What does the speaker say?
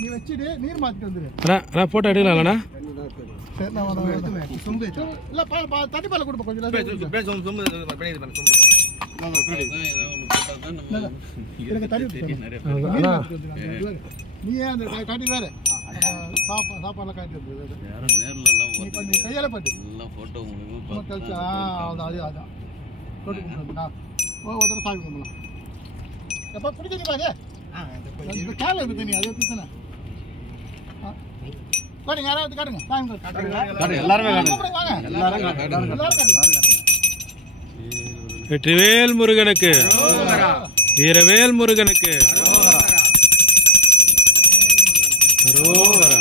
நீ வச்சுட்டு நீர் மாத்திட்டு வந்துரு. போட்டோ எடுக்கலாம்ண்ணா. தண்ணி பால கொடுப்போம் கொஞ்சம். நீ ஏன் அந்த காட்டி வேற சாப்பாடுலாம் காட்டி கையால பாட்டு கழிச்சு அதான் ஒரு சாமி கும்பிடலாம். எப்போ பிடிச்சிங்க பாரு கேரளா இருக்கு தண்ணி அது பிரச்சனை. காட்டுங்க யாராவது காட்டுங்க சாமி வெற்றிவேல் முருகனுக்கு, வீரவேல் முருகனுக்கு அரோகரா.